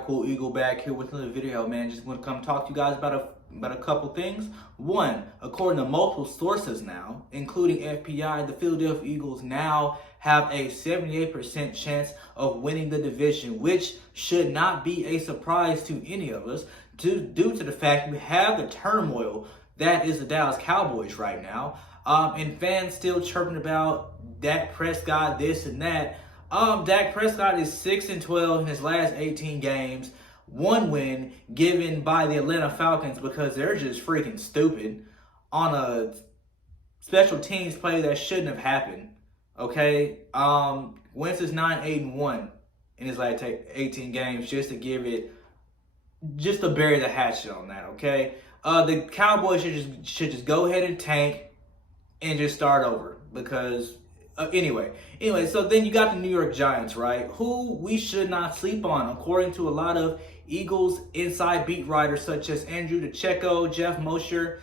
guy, Cool Eagle, back here with another video, man. Just want to come talk to you guys about a couple things. One, according to multiple sources now, including FPI, the Philadelphia Eagles now have a 78% chance of winning the division, which should not be a surprise to any of us due to the fact we have the turmoil that is the Dallas Cowboys right now. And fans still chirping about Dak Prescott, this and that. Dak Prescott is 6-12 in his last 18 games. One win given by the Atlanta Falcons because they're just freaking stupid on a special teams play that shouldn't have happened. Okay, Wentz is 9-8-1 in his last 18 games, just to bury the hatchet on that. Okay, the Cowboys should just go ahead and tank and just start over because. Anyway, so then you got the New York Giants, right? Who we should not sleep on, according to a lot of Eagles inside beat writers such as Andrew DeCecco, Jeff Mosher,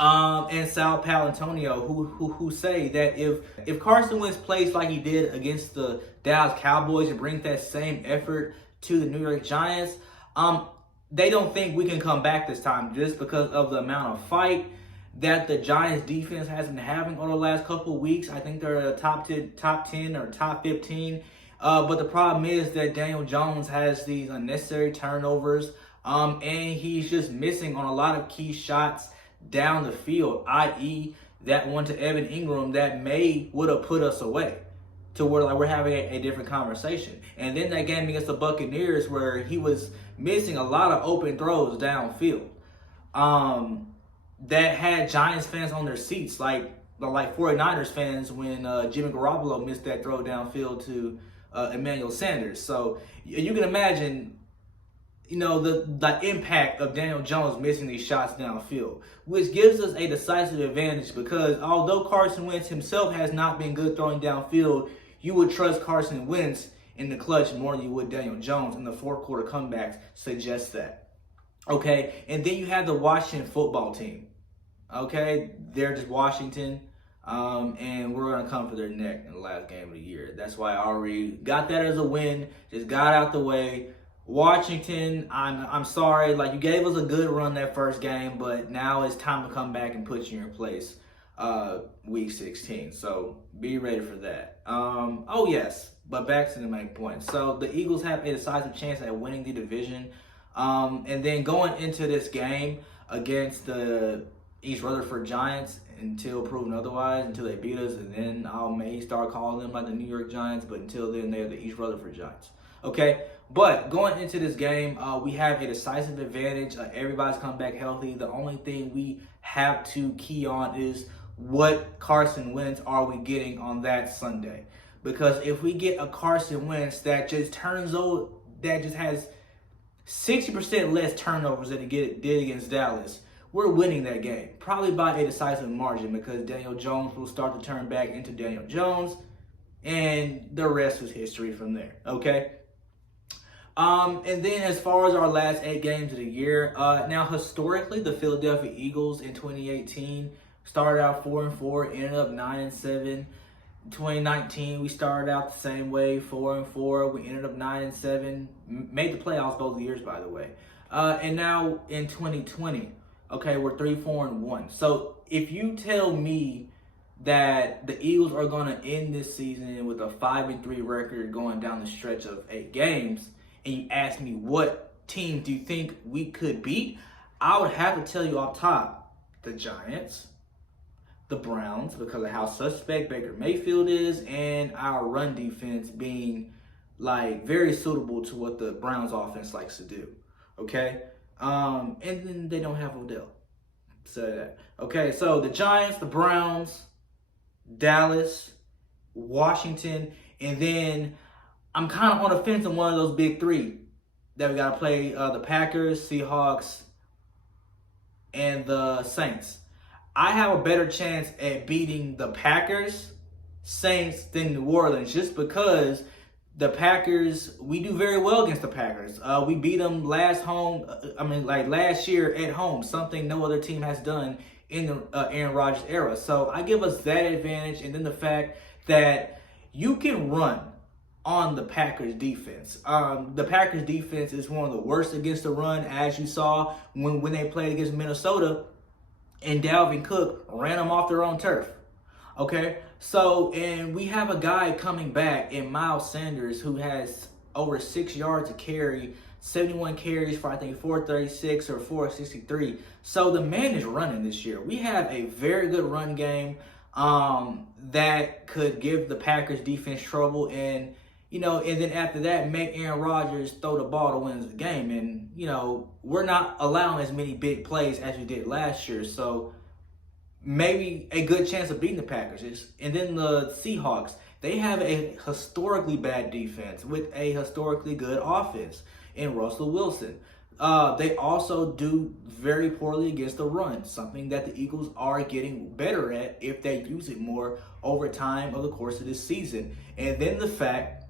and Sal Palantonio, who say that if Carson Wentz plays like he did against the Dallas Cowboys and brings that same effort to the New York Giants, they don't think we can come back this time just because of the amount of fight that the Giants defense has been having over the last couple of weeks. I think they're a top 10 or top 15. But the problem is that Daniel Jones has these unnecessary turnovers, and he's just missing on a lot of key shots down the field, i.e. that one to Evan Ingram that would have put us away to where like we're having a different conversation. And then that game against the Buccaneers where he was missing a lot of open throws downfield. That had Giants fans on their seats, like 49ers fans when Jimmy Garoppolo missed that throw downfield to Emmanuel Sanders. So you can imagine, the impact of Daniel Jones missing these shots downfield, which gives us a decisive advantage because although Carson Wentz himself has not been good throwing downfield, you would trust Carson Wentz in the clutch more than you would Daniel Jones, and the fourth quarter comebacks suggest that. Okay, and then you have the Washington football team. Okay, they're just Washington, and we're going to come for their neck in the last game of the year. That's why I already got that as a win, just got out the way. Washington, I'm sorry, you gave us a good run that first game, but now it's time to come back and put you in your place week 16. So be ready for that. Oh, yes, but back to the main point. So the Eagles have a decisive chance at winning the division. And then going into this game against the East Rutherford Giants until proven otherwise, until they beat us, and then I may start calling them like the New York Giants, but until then they're the East Rutherford Giants. Okay, but going into this game, we have a decisive advantage. Everybody's come back healthy. The only thing we have to key on is what Carson Wentz are we getting on that Sunday? Because if we get a Carson Wentz that just has 60% less turnovers than he did against Dallas, we're winning that game. Probably by a decisive margin because Daniel Jones will start to turn back into Daniel Jones, and the rest is history from there, okay? And then as far as our last 8 games of the year, now historically, the Philadelphia Eagles in 2018 started out 4-4, ended up 9-7. 2019, we started out the same way, 4-4. We ended up 9-7. Made the playoffs both years, by the way. And now in 2020, okay, we're 3-4-1. So if you tell me that the Eagles are going to end this season with a 5-3 record going down the stretch of 8 games, and you ask me what team do you think we could beat, I would have to tell you off top, the Giants, the Browns, because of how suspect Baker Mayfield is, and our run defense being very suitable to what the Browns offense likes to do. Okay? And then they don't have Odell. Say that. Okay, so the Giants, the Browns, Dallas, Washington, and then I'm kind of on the fence on one of those big 3 that we got to play, the Packers, Seahawks, and the Saints. I have a better chance at beating the Packers, Saints than New Orleans just because the Packers, we do very well against the Packers. We beat them last year at home, something no other team has done in the Aaron Rodgers era. So I give us that advantage, and then the fact that you can run on the Packers defense. The Packers defense is one of the worst against the run, as you saw when they played against Minnesota, and Dalvin Cook ran them off their own turf. Okay, so, and we have a guy coming back in Miles Sanders who has over 6 yards a carry, 71 carries for I think 436 or 463. So the man is running this year. We have a very good run game that could give the Packers defense trouble, and and then after that, make Aaron Rodgers throw the ball to win the game. And we're not allowing as many big plays as we did last year, so maybe a good chance of beating the Packers. And then the Seahawks, they have a historically bad defense with a historically good offense in Russell Wilson. They also do very poorly against the run, something that the Eagles are getting better at if they use it more over time of the course of this season. And then the fact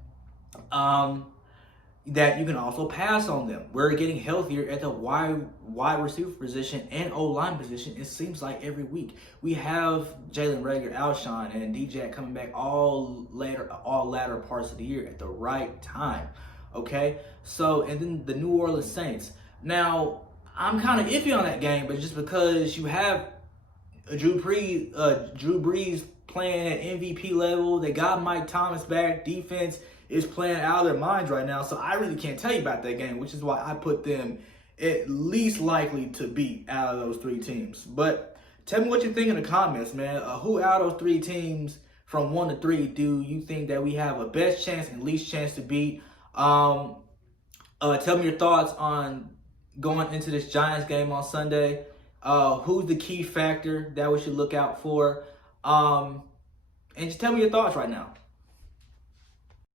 that you can also pass on them. We're getting healthier at the wide receiver position and O-line position. It seems like every week we have Jalen Reagor, Alshon, and DJ coming back all latter parts of the year at the right time. Okay, so, and then the New Orleans Saints. Now, I'm kind of iffy on that game, but just because you have Drew Brees playing at MVP level, they got Mike Thomas back, defense is playing out of their minds right now, so I really can't tell you about that game, which is why I put them at least likely to beat out of those three teams. But tell me what you think in the comments, man. Who out of those three teams from 1 to 3 do you think that we have a best chance and least chance to beat? Tell me your thoughts on going into this Giants game on Sunday. Who's the key factor that we should look out for? And just tell me your thoughts right now.